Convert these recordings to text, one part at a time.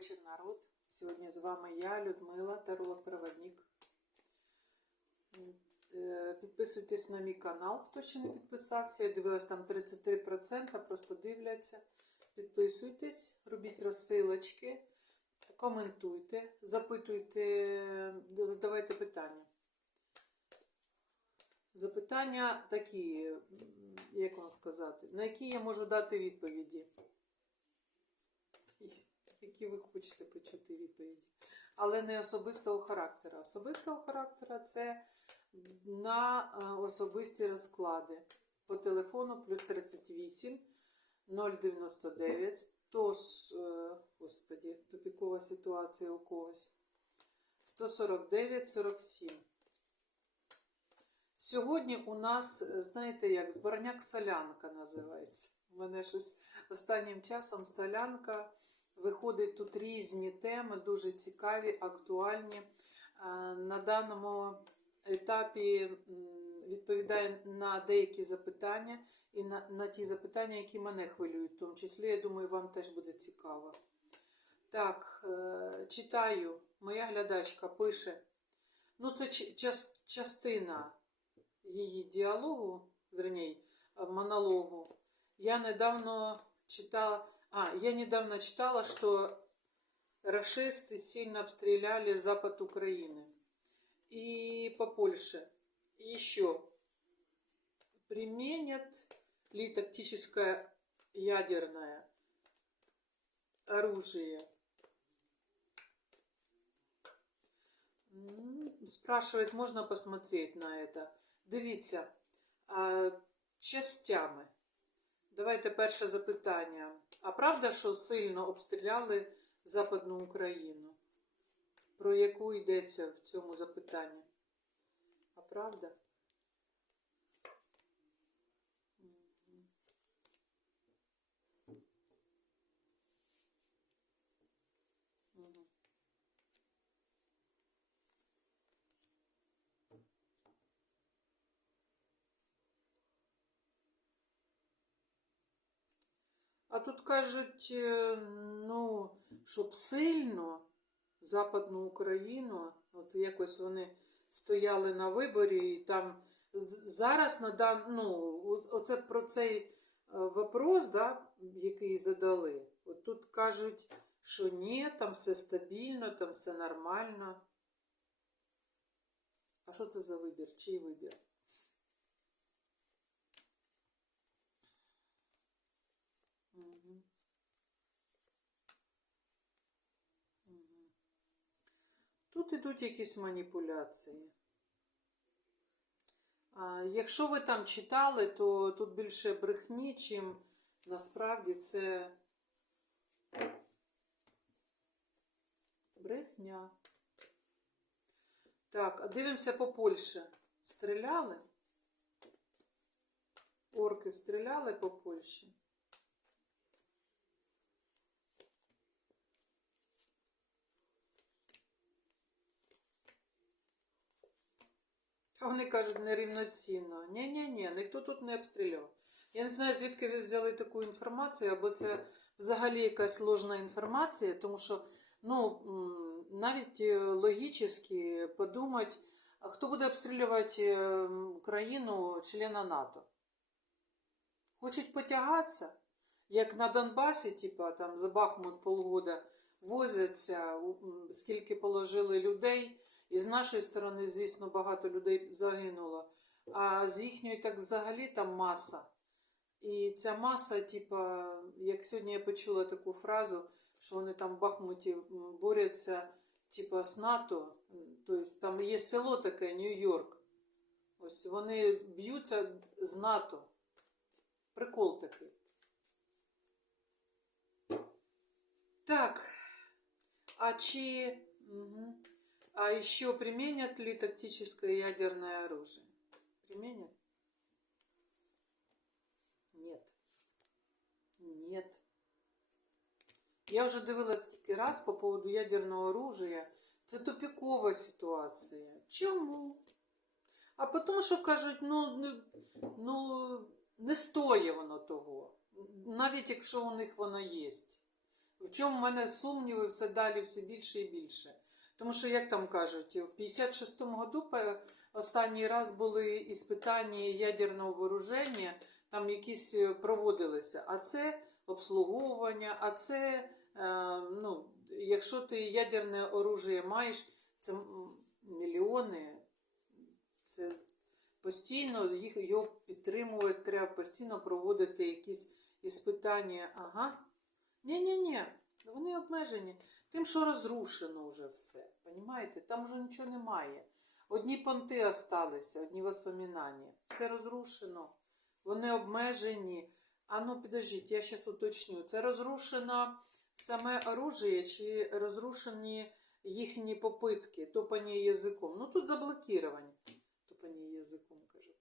вечір, народ. Сьогодні з вами я, Людмила, таролог-проводник. Е, Підписуйтесь на мій канал, хто ще не підписався. Я дивилась там 33%, просто дивляться. Підписуйтесь, робіть розсилочки, коментуйте, запитуйте, задавайте питання. Запитання такі, як вам сказати, на які я можу дати відповіді. Які ви хочете почути відповіді. Але не особистого характеру. Особистого характеру це на е, особисті розклади. По телефону плюс 38 099 100, е, господі, тупікова ситуація у когось. 149 47. Сьогодні у нас, е, знаєте, як зборняк солянка називається. У мене щось останнім часом солянка виходить тут різні теми, дуже цікаві, актуальні. Е, На даному етапі відповідає на деякі запитання і на, на ті запитання, які мене хвилюють. В тому числі, я думаю, вам теж буде цікаво. Так, е, читаю. Моя глядачка пише. Ну, це частина її діалогу, вернее, монологу. Я недавно читала, а, я недавно читала, что расисты сильно обстреляли запад Украины. И по Польше. И еще. Применят ли тактическое ядерное оружие? Спрашивает, можно посмотреть на это? Дивіться, а, частями. Давайте перше запитання. А правда, що сильно обстріляли Западну Україну? Про яку йдеться в цьому запитанні? А правда? А тут кажуть, е, ну, щоб сильно Западну Україну, от якось вони стояли на виборі, і там зараз на дан, ну, оце про цей е, вопрос, да, який задали. От тут кажуть, що ні, там все стабільно, там все нормально. А що це за вибір? Чий вибір? Тут ідуть якісь маніпуляції. Якщо ви там читали, то тут більше брехні, чим насправді це брехня. Так, а дивимося по Польщі. Стріляли? Орки стріляли по Польщі? А вони кажуть нерівноцінно. Ні-ні-ні, ніхто тут не обстрілював. Я не знаю, звідки ви взяли таку інформацію, або це взагалі якась ложна інформація, тому що ну, навіть е, логічно подумати, хто буде обстрілювати е, Україну члена НАТО? Хочуть потягатися, як на Донбасі, типа там за Бахмут полгода возяться, скільки положили людей. І з нашої сторони, звісно, багато людей загинуло. А з їхньої так взагалі там маса. І ця маса, типа, як сьогодні я почула таку фразу, що вони там в Бахмуті борються, типа, з НАТО. Тобто там є село таке, Нью-Йорк. Ось вони б'ються з НАТО. Прикол такий. Так. А чи... мгм. А еще применят ли тактическое ядерное оружие? Применят? Нет. Нет. Я вже дивилась скільки раз по поводу ядерного оружия. Це тупікова ситуація. Чому? А тому, що кажуть, ну, не- ну, не стоїть воно того. Навіть якщо у них воно є. В чому в мене сумніви все далі, все більше і більше. Тому що, як там кажуть, в 56-му году останній раз були іспитання ядерного вооруження, там якісь е, проводилися. А це обслуговування, а це, е, ну, якщо ти ядерне оружие маєш, це мільйони, це постійно їх його підтримувати, треба постійно проводити якісь іспитання. Ага. Ні-ні-ні, вони обмежені тим, що розрушено вже все. Понімаєте? Там вже нічого немає. Одні понти осталися, одні воспоминання. Все розрушено. Вони обмежені. А ну підождіть, я зараз уточню. Це розрушено саме оружие чи розрушені їхні попитки, топання язиком. Ну тут заблокіровані. Топання язиком кажу.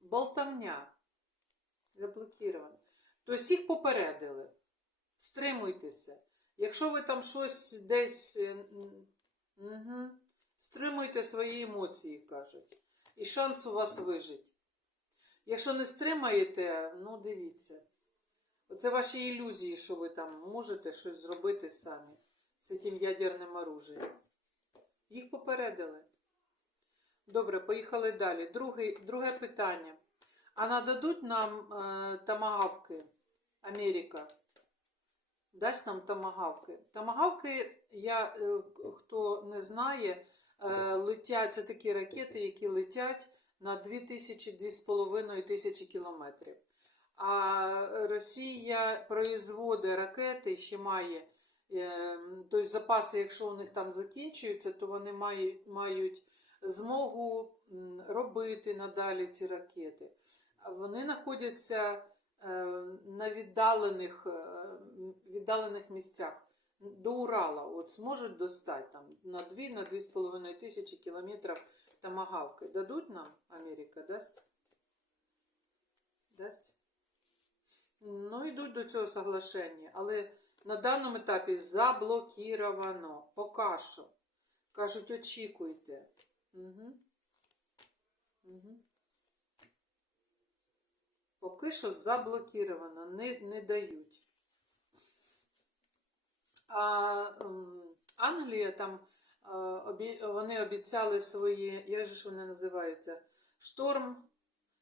Болтовня. Заблокіровано. Тобто їх попередили. Стримуйтеся. Якщо ви там щось десь. Угу. Стримуйте свої емоції, кажуть. І шанс у вас вижити. Якщо не стримаєте, ну дивіться. Оце ваші ілюзії, що ви там можете щось зробити самі з цим ядерним оружием. Їх попередили. Добре, поїхали далі. Другий, друге питання. А нададуть нам е, тамагавки Америка? Дасть нам тамагавки. Тамагавки, я, е, хто не знає, е, летять, це такі ракети, які летять на 2000-2500 тисячі кілометрів. А Росія производить ракети, ще має, е, тобто запаси, якщо у них там закінчуються, то вони мають, мають змогу робити надалі ці ракети. Вони знаходяться на віддалених, е, віддалених місцях. До Урала от зможуть достати там на 2 на тисячі кілометрів тамагавки. Дадуть нам Америка, дасть? Дасть? Ну, йдуть до цього соглашення, але на даному етапі заблокіровано. Поки що. Кажуть, очікуйте. Угу. Угу. Поки що заблокіровано, не, не дають. А ем, Англія там е, вони обіцяли свої, як же ж вони називаються? Шторм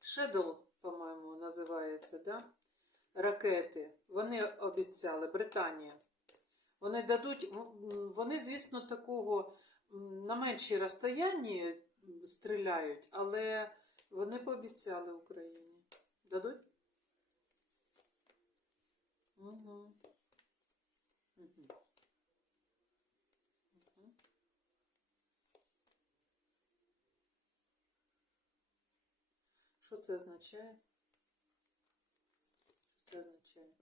Шедл, по-моєму, називається, да? ракети. Вони обіцяли, Британія. Вони дадуть, вони, звісно, такого на менші розстоянні стріляють, але вони пообіцяли Україні. Дадуть? Угу. Угу. Що це означає? Що це означає?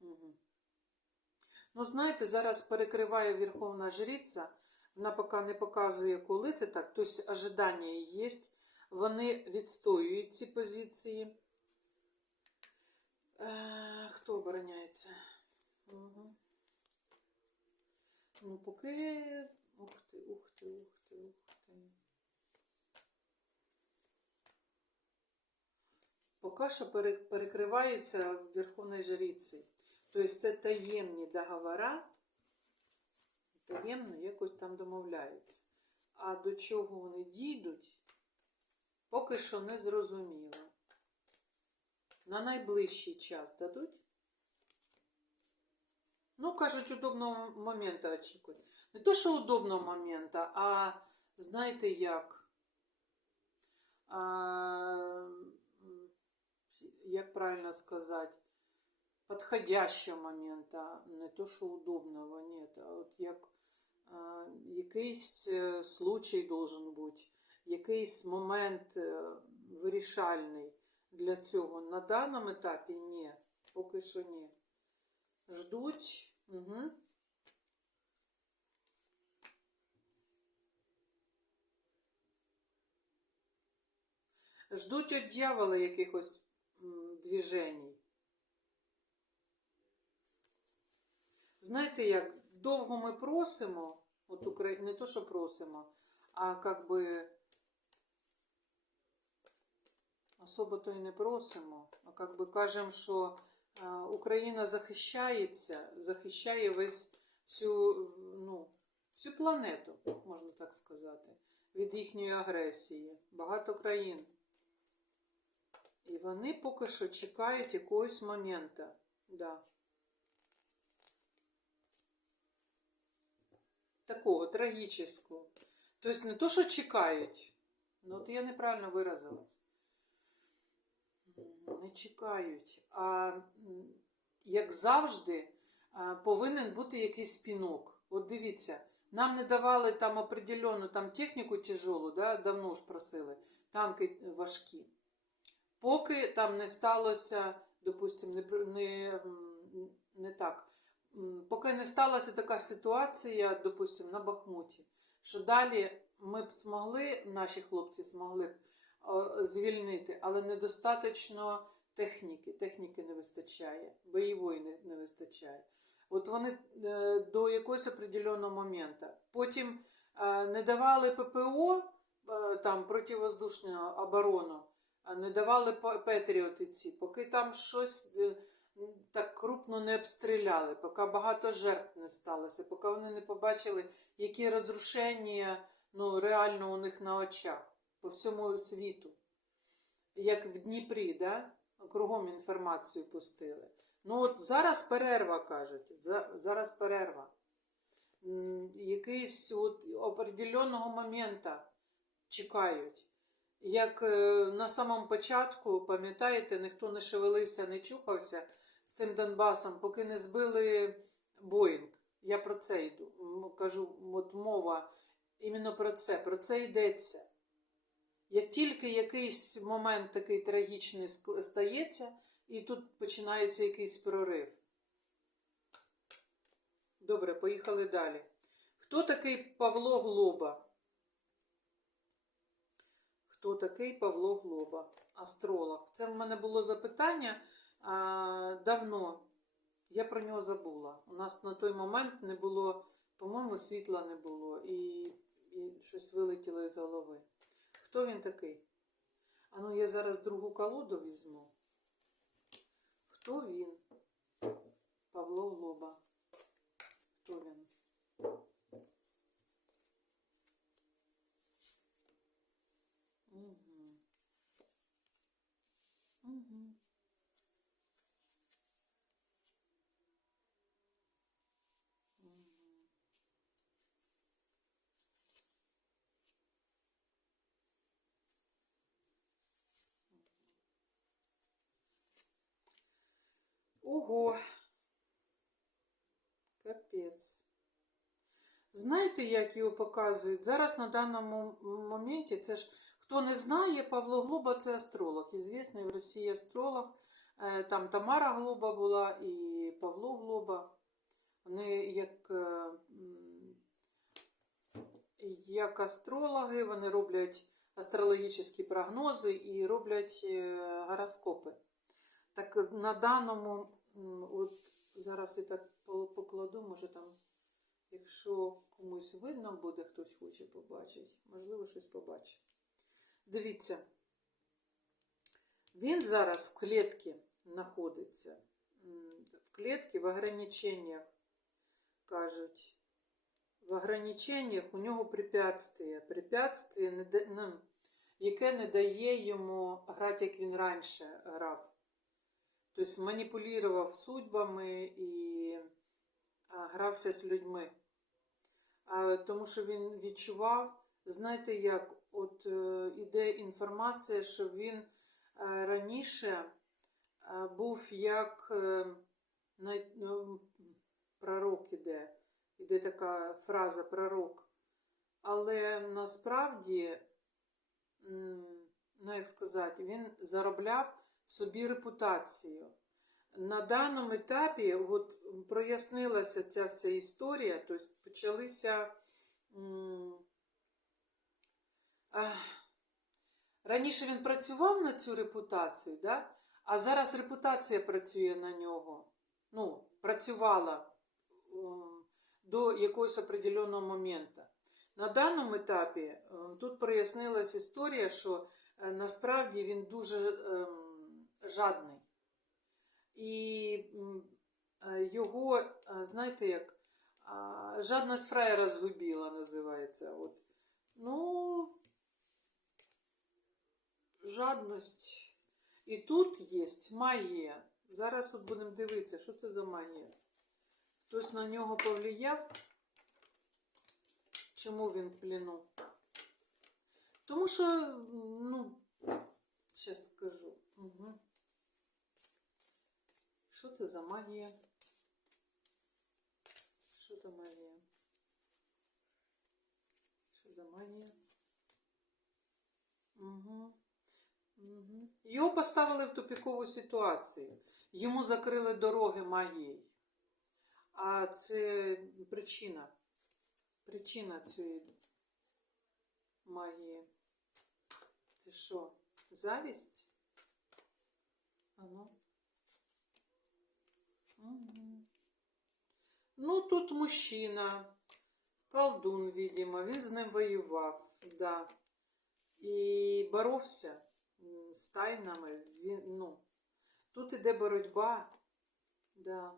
Угу. Ну, знаєте, зараз перекриває Верховна Жриця, вона поки не показує, коли це так, тобто ожидання є, вони відстоюють ці позиції. Е, хто обороняється? Угу. Ну, поки. Ух ти, ух ти, ух ти, ух ти. Поки що перекривається в Верховній Жриці. Тобто це таємні договори, таємно якось там домовляються. А до чого вони дійдуть, поки що не зрозуміло. На найближчий час дадуть? Ну, кажуть, удобного моменту очікують. Не то, що удобного моменту, а знаєте як? А, як правильно сказати? Подходящого момента, не то, що удобного, ні, а от як а, якийсь е, случай должен бути, якийсь момент е, вирішальний для цього. На даному етапі ні, поки що ні. Ждуть. Угу. Ждуть від дьявола якихось движень. Знаєте, як довго ми просимо, от Украї... не то, що просимо, а як би особо то й не просимо, а как би кажемо, що е, Україна захищається, захищає весь всю, ну, всю планету, можна так сказати, від їхньої агресії. Багато країн. І вони поки що чекають якогось моменту. Да. Такого трагічного. Тобто не то, що чекають. Ну, от я неправильно виразилась. Не чекають. А як завжди, повинен бути якийсь спінок. От дивіться, нам не давали там определенну там техніку тяжелу, да, давно ж просили, танки важкі. Поки там не сталося, допустимо, не, не, не так. Поки не сталася така ситуація, допустимо, на Бахмуті, що далі ми б змогли, наші хлопці змогли б звільнити, але недостатньо техніки. Техніки не вистачає, бойової не, не вистачає. От вони е, до якогось определеного моменту. Потім е, не давали ППО, е, там противоздушну оборону, не давали П- Петріоти ці, поки там щось так крупно не обстріляли, поки багато жертв не сталося, поки вони не побачили, які розрушення ну, реально у них на очах по всьому світу. Як в Дніпрі, да? кругом інформацію пустили. Ну от зараз перерва, кажуть. Зараз перерва. Якийсь от определеного моменту чекають. Як е, на самому початку, пам'ятаєте, ніхто не шевелився, не чухався з тим Донбасом, поки не збили Боїнг. Я про це йду. Кажу, от мова іменно про це, про це йдеться. Як тільки якийсь момент такий трагічний стається, і тут починається якийсь прорив. Добре, поїхали далі. Хто такий Павло Глоба? Хто такий Павло Глоба? Астролог. Це в мене було запитання давно. Я про нього забула. У нас на той момент не було, по-моєму, світла не було, і, і щось вилетіло із голови. Хто він такий? А ну я зараз другу колоду візьму. Хто він? Павло Глоба. Хто він? Ого. Капець. Знаєте, як його показують? Зараз на даному моменті, це ж хто не знає, Павло Глоба це астролог. Ізвісний в Росії астролог. Е, Там Тамара Глоба була і Павло Глоба. Вони як, е, як астрологи, вони роблять астрологічні прогнози і роблять е, гороскопи. Так на даному, от зараз я так покладу, може там, якщо комусь видно буде, хтось хоче побачити, можливо, щось побачить. Дивіться, він зараз в клітці знаходиться. В клітці в ограниченнях, кажуть. В ограниченнях у нього препятствие. Препятствие, ну, яке не дає йому грати, як він раніше грав. Тобто маніпулював судьбами і грався з людьми. Тому що він відчував, знаєте, як от е, іде інформація, що він е, раніше е, був як ну, пророк іде, іде така фраза пророк. Але насправді, ну як сказати, він заробляв собі репутацію. На даному етапі от, прояснилася ця вся історія, тобто почалися. Раніше він працював на цю репутацію, да? а зараз репутація працює на нього. Ну, працювала до якогось определеного моменту. На даному етапі е, тут прояснилась історія, що е, насправді він дуже ем, жадний. І е, його, е, знаєте як, а, жадність фраєра згубила, називається. От. Ну, жадність. І тут є магія. Зараз от будемо дивитися, що це за магія. Хтось на нього повлияв. Чому він в пліну? Тому що, ну, зараз скажу. Угу. Що це за магія? Що за магія? Що за магія? Угу. Угу. Його поставили в тупікову ситуацію. Йому закрили дороги магією. А це причина. Причина цієї магії. Це що? Завість? Ану. Ну, тут мужчина, колдун, видимо, він з ним воював, да. І боровся з тайнами. Він, ну, тут іде боротьба, да,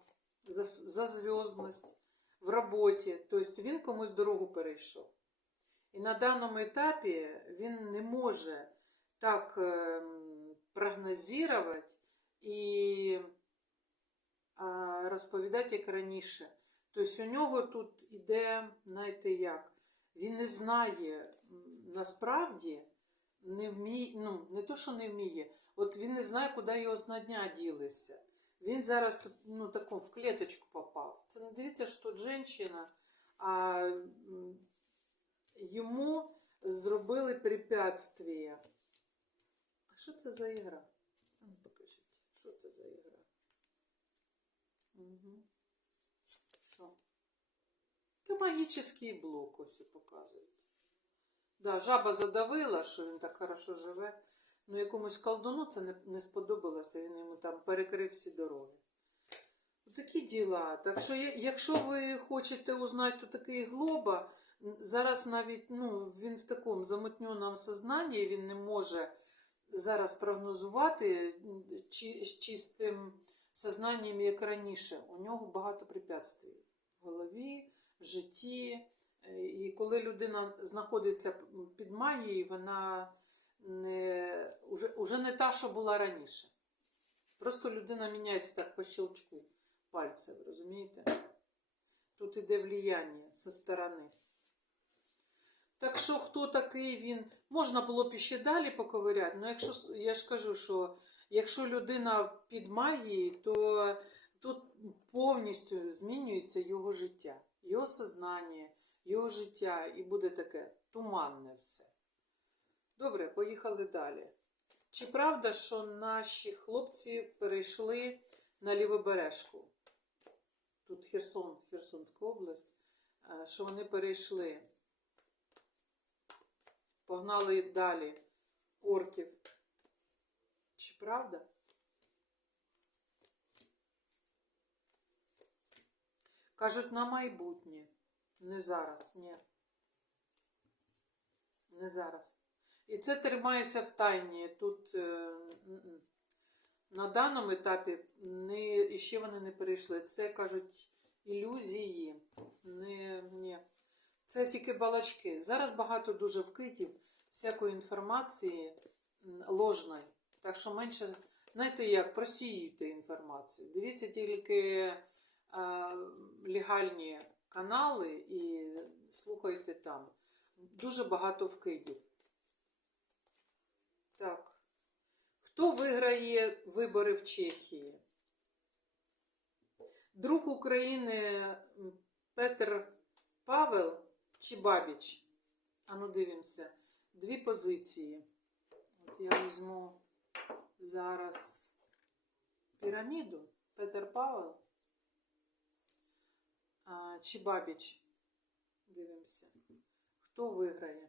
за, за зв'язність в роботі. Тобто він комусь дорогу перейшов. І на даному етапі він не може так ем, прогнозувати і розповідати, як раніше. Тобто у нього тут іде, знаєте як, він не знає насправді, не вміє, ну, не то, що не вміє, от він не знає, куди його знання ділися. Він зараз тут, ну, таку, в клеточку попав. Це не дивіться, що тут жінка, а йому зробили препятствие. А що це за ігра? Ну, покажіть, що це за ігра? Угу. Що? Це магічний блок ось і показують. Да, жаба задавила, що він так хорошо живе. Ну, якомусь колдуну це не, не сподобалося, він йому там перекрив всі дороги. Такі діла. Так що, якщо ви хочете узнати, хто такий глоба, зараз навіть ну, він в такому замутненому сознанні, він не може зараз прогнозувати чи, з чистим сознанням, як раніше. У нього багато препятствий в голові, в житті. І коли людина знаходиться під магією, вона не, уже, уже не та, що була раніше. Просто людина міняється так по щелчку пальців, розумієте? Тут іде влияння зі сторони. Так що хто такий він, можна було б іще далі поковиряти, але якщо я ж кажу, що якщо людина під магією, то тут повністю змінюється його життя, його сознання, його життя, і буде таке туманне все. Добре, поїхали далі. Чи правда, що наші хлопці перейшли на лівобережку? Тут Херсон, Херсонська область, е, що вони перейшли, погнали далі орків. Чи правда? Кажуть, на майбутнє. Не зараз, ні. Не зараз. І це тримається в тайні. Тут е, на даному етапі не, ще вони не перейшли. Це кажуть ілюзії. Не, ні. Це тільки балачки. Зараз багато дуже вкидів всякої інформації ложної. Так що менше, знаєте як, просіюйте інформацію. Дивіться тільки е, легальні канали і слухайте там. Дуже багато вкидів. Так. Хто виграє вибори в Чехії? Друг України Петр Павел чи Бабіч? Ану дивимося. Дві позиції. От я візьму зараз піраміду. Петр Павел а, чи Бабіч. Дивимося. Хто виграє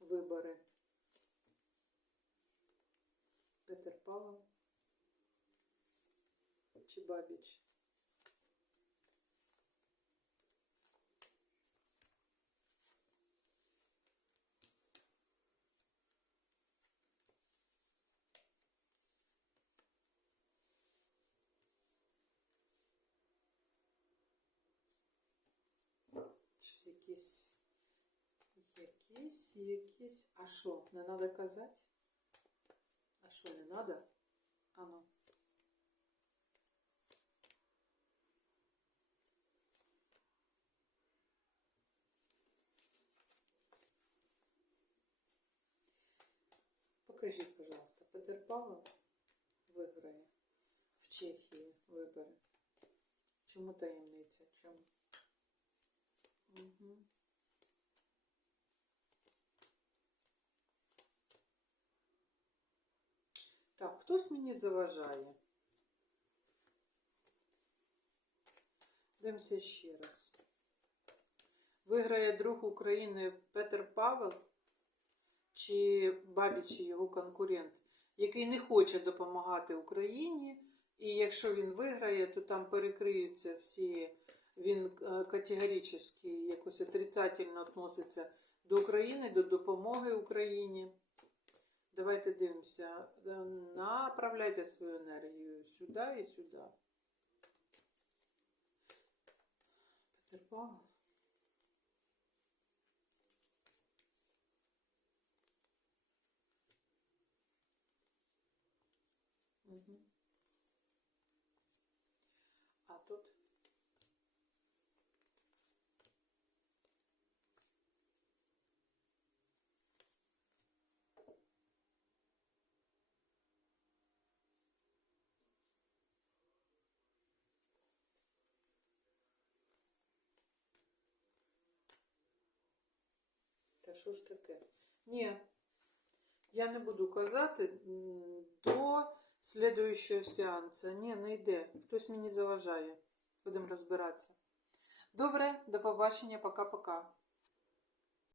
вибори? Петр Павел чи Бабіч? Емоції якісь. А що, не треба казати? А що, не треба? Ану. Покажіть, пожалуйста, Петер Павел виграє в Чехії вибори. Чому таємниця? Чому? Угу. Так, хтось мені заважає. Дивимося ще раз. Виграє друг України Петер Павел чи Бабіч, його конкурент, який не хоче допомагати Україні. І якщо він виграє, то там перекриються всі. Він е, категорично якось отрицательно відноситься до України, до допомоги Україні. Давайте дивимося. Е, Направляйте свою енергію сюди і сюди. Петербург. Угу. А тут Що ж таке? Ні, я не буду казати до слідуючого сеансу. Ні, не йде. Хтось мені заважає. Будемо розбиратися. Добре, до побачення, пока-пока.